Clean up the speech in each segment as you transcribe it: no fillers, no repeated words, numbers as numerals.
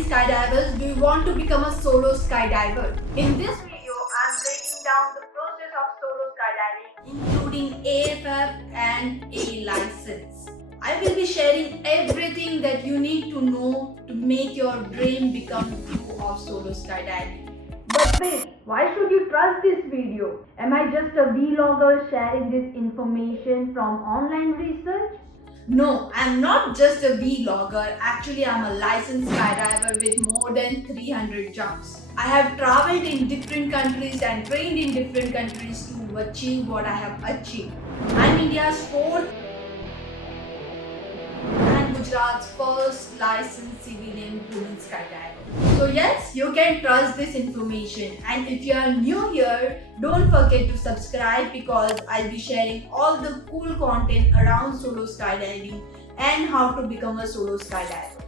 aspiring skydivers, do you want to become a solo skydiver? In this video, I'm breaking down the process of solo skydiving, including AFF and A license. I will be sharing everything that you need to know to make your dream become true of solo skydiving. But wait, why should you trust this video? Am I just a vlogger sharing this information from online research? No, I'm not just a vlogger. Actually, I'm a licensed skydiver with more than 300 jumps. I have traveled in different countries and trained in different countries to achieve what I have achieved. I'm India's fourth and Gujarat's first licensed civilian human skydiver. So yes, you can trust this information, and if you are new here, don't forget to subscribe because I'll be sharing all the cool content around solo skydiving and how to become a solo skydiver.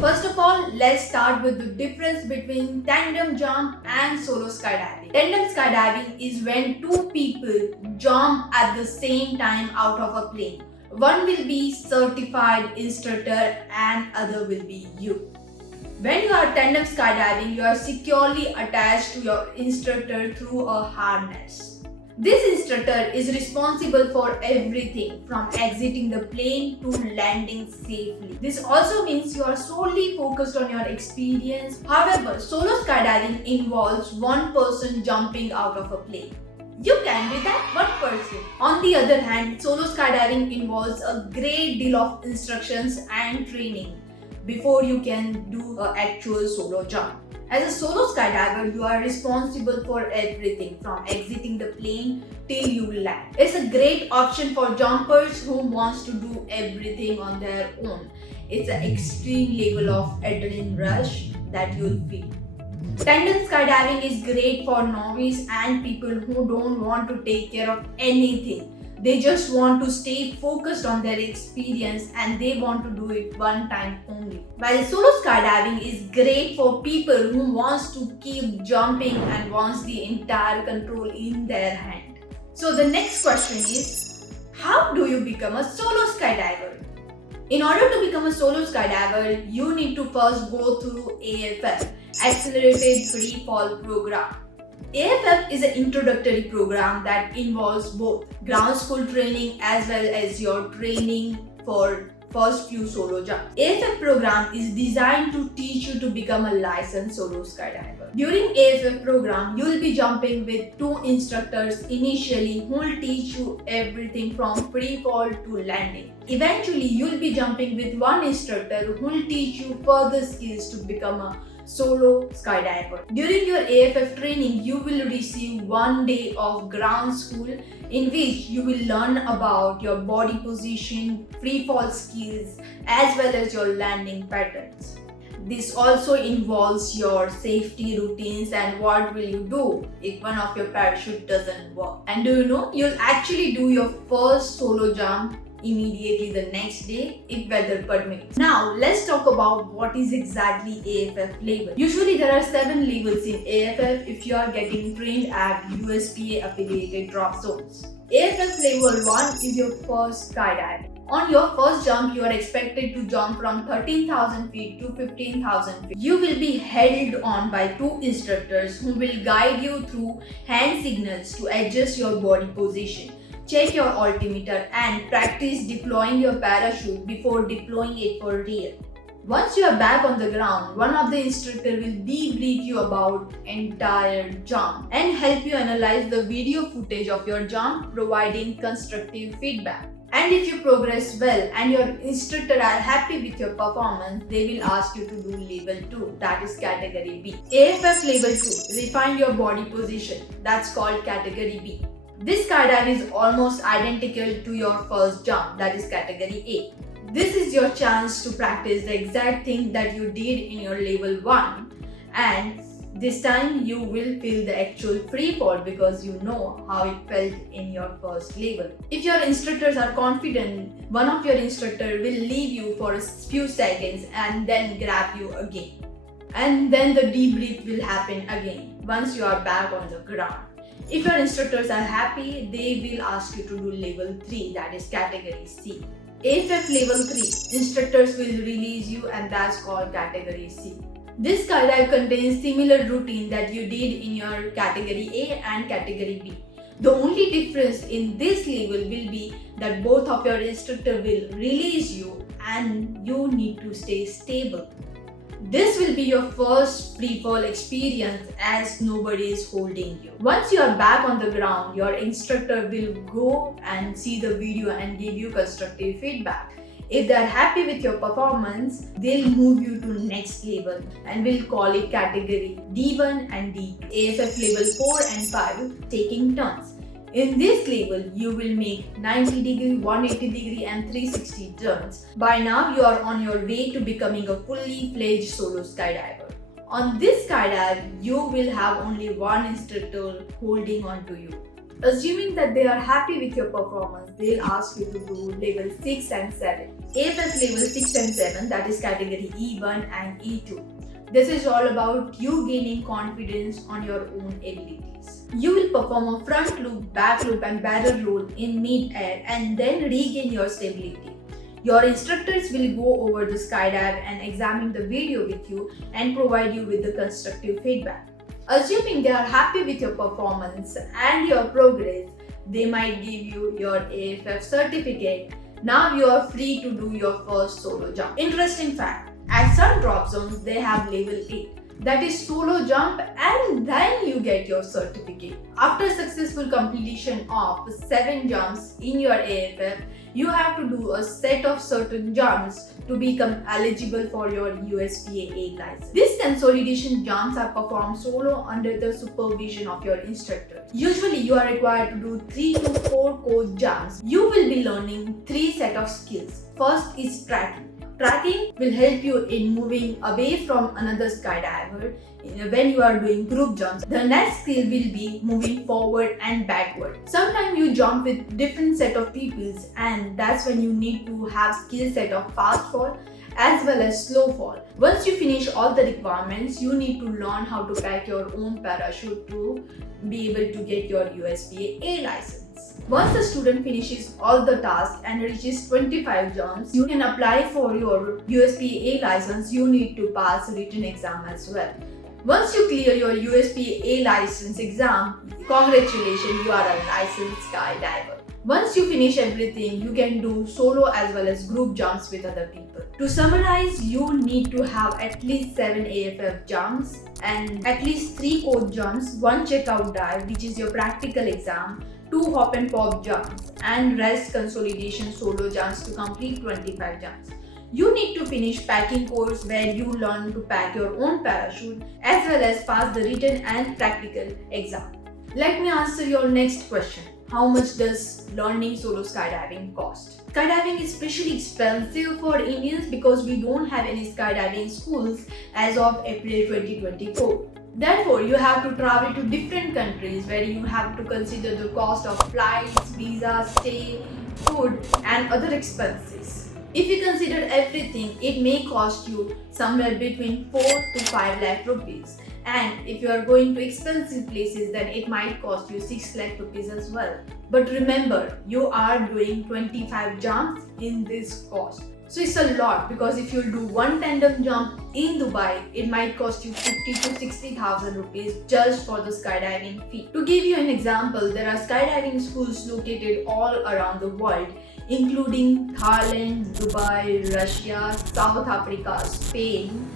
First of all, let's start with the difference between tandem jump and solo skydiving. Tandem skydiving is when two people jump at the same time out of a plane. One will be certified instructor and other will be you. When you are tandem skydiving, you are securely attached to your instructor through a harness. This instructor is responsible for everything from exiting the plane to landing safely. This also means you are solely focused on your experience. However, solo skydiving involves one person jumping out of a plane. You can be that one person. On the other hand, solo skydiving involves a great deal of instructions and training before you can do an actual solo jump. As a solo skydiver, you are responsible for everything from exiting the plane till you land. It's a great option for jumpers who wants to do everything on their own. It's an extreme level of adrenaline rush that you'll feel. Tandem skydiving is great for novice and people who don't want to take care of anything. They just want to stay focused on their experience and they want to do it one time only. While solo skydiving is great for people who wants to keep jumping and wants the entire control in their hand. So the next question is, how do you become a solo skydiver? In order to become a solo skydiver, you need to first go through AFF, Accelerated Free Fall Program. AFF is an introductory program that involves both ground school training as well as your training for first few solo jumps. AFF program is designed to teach you to become a licensed solo skydiver. During AFF program, you will be jumping with two instructors initially who will teach you everything from free fall to landing. Eventually, you will be jumping with one instructor who will teach you further skills to become a solo skydiver. During your AFF training, you will receive 1 day of ground school in which you will learn about your body position, free fall skills, as well as your landing patterns. This also involves your safety routines and what will you do if one of your parachute doesn't work. And do you know, you'll actually do your first solo jump immediately the next day if weather permits. Now let's talk about what is exactly AFF level. Usually there are 7 levels in AFF if you are getting trained at USPA affiliated drop zones. AFF level 1 is your first skydiving. On your first jump, you are expected to jump from 13,000 feet to 15,000 feet. You will be held on by two instructors who will guide you through hand signals to adjust your body position. Check your altimeter and practice deploying your parachute before deploying it for real. Once you are back on the ground, one of the instructors will debrief you about entire jump and help you analyze the video footage of your jump, providing constructive feedback. And if you progress well and your instructor are happy with your performance, they will ask you to do level 2, that is category B. AFF level 2, refine your body position, that's called category B. This skydive is almost identical to your first jump, that is category A. This is your chance to practice the exact thing that you did in your level 1, and this time you will feel the actual free fall because you know how it felt in your first level. If your instructors are confident, one of your instructors will leave you for a few seconds and then grab you again. And then the debrief will happen again once you are back on the ground. If your instructors are happy, they will ask you to do level 3, that is category C. AFF level 3, instructors will release you and that's called category C. This skydive contains similar routine that you did in your category A and category B. The only difference in this level will be that both of your instructor will release you and you need to stay stable. This will be your first free fall experience as nobody is holding you. Once you are back on the ground, your instructor will go and see the video and give you constructive feedback. If they are happy with your performance, they'll move you to next level and we'll call it category D1 and D2. AFF level 4 and 5, taking turns. In this level, you will make 90 degree, 180 degree and 360 turns. By now, you are on your way to becoming a fully fledged solo skydiver. On this skydive, you will have only one instructor holding on to you. Assuming that they are happy with your performance, they'll ask you to do level 6 and 7. AFF level 6 and 7, that is category E1 and E2. This is all about you gaining confidence on your own abilities. You will perform a front loop, back loop and barrel roll in mid-air and then regain your stability. Your instructors will go over the skydive and examine the video with you and provide you with the constructive feedback. Assuming they are happy with your performance and your progress, they might give you your AFF certificate. Now you are free to do your first solo jump. Interesting fact, at some drop zones they have level 8, that is solo jump, and then you get your certificate. After successful completion of 7 jumps in your AFF, you have to do a set of certain jumps to become eligible for your USPA license. These consolidation jumps are performed solo under the supervision of your instructor. Usually you are required to do 3 to 4 coach jumps. You will be learning 3 set of skills. First is tracking. Tracking will help you in moving away from another skydiver when you are doing group jumps. The next skill will be moving forward and backward. Sometimes you jump with different set of peoples and that's when you need to have skill set of fast fall as well as slow fall. Once you finish all the requirements, you need to learn how to pack your own parachute to be able to get your USPA A license. Once the student finishes all the tasks and reaches 25 jumps, you can apply for your USPA A license. You need to pass written exam as well. Once you clear your USPA A license exam, congratulations, you are a licensed skydiver. Once you finish everything, you can do solo as well as group jumps with other people. To summarize, you need to have at least 7 AFF jumps and at least 3 coach jumps, 1 checkout dive, which is your practical exam, 2 hop and pop jumps, and rest consolidation solo jumps to complete 25 jumps. You need to finish packing course where you learn to pack your own parachute as well as pass the written and practical exam. Let me answer your next question. How much does learning solo skydiving cost? Skydiving is especially expensive for Indians because we don't have any skydiving schools as of April 2024. Therefore, you have to travel to different countries where you have to consider the cost of flights, visa, stay, food and other expenses. If you consider everything, it may cost you somewhere between 4 to 5 lakh rupees. And if you are going to expensive places, then it might cost you 6 lakh rupees as well. But remember, you are doing 25 jumps in this cost. So it's a lot because if you do one tandem jump in Dubai, it might cost you 50 to 60,000 rupees just for the skydiving fee. To give you an example, there are skydiving schools located all around the world, including Thailand, Dubai, Russia, South Africa, Spain,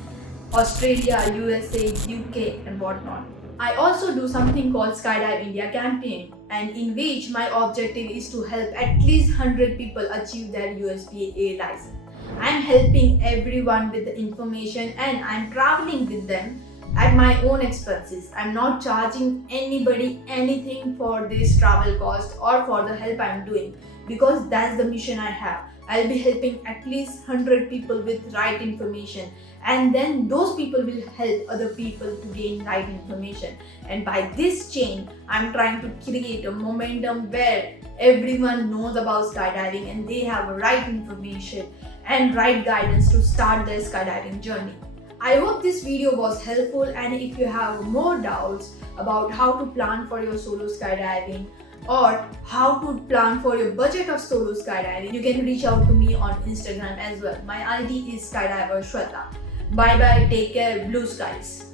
Australia, USA, UK and whatnot. I also do something called Skydive India campaign, and in which my objective is to help at least 100 people achieve their USPA A license. I'm helping everyone with the information and I'm traveling with them at my own expenses. I'm not charging anybody anything for this travel cost or for the help I'm doing because that's the mission I have. I'll be helping at least 100 people with right information, and then those people will help other people to gain right information. And by this chain, I'm trying to create a momentum where everyone knows about skydiving and they have right information and right guidance to start their skydiving journey. I hope this video was helpful, and if you have more doubts about how to plan for your solo skydiving or how to plan for your budget of solo skydiving, you can reach out to me on Instagram as well. My ID is Skydiver Shweta. Bye bye, take care, blue skies.